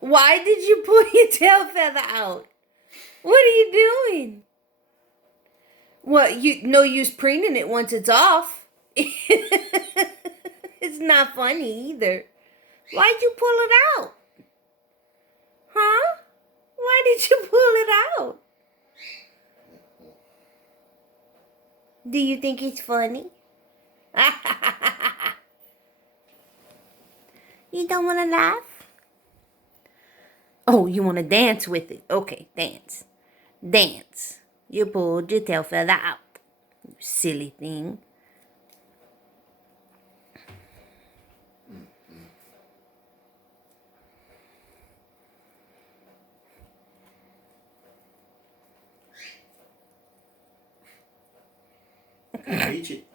Why did you pull your tail feather out? What are you doing? What, you no use preening it once it's off. It's not funny either. Why'd you pull it out? Huh? Why did you pull it out? Do you think it's funny? You don't want to laugh? Oh, you want to dance with it? Okay, dance. Dance. You pulled your tail feather out. You silly thing. Reach it.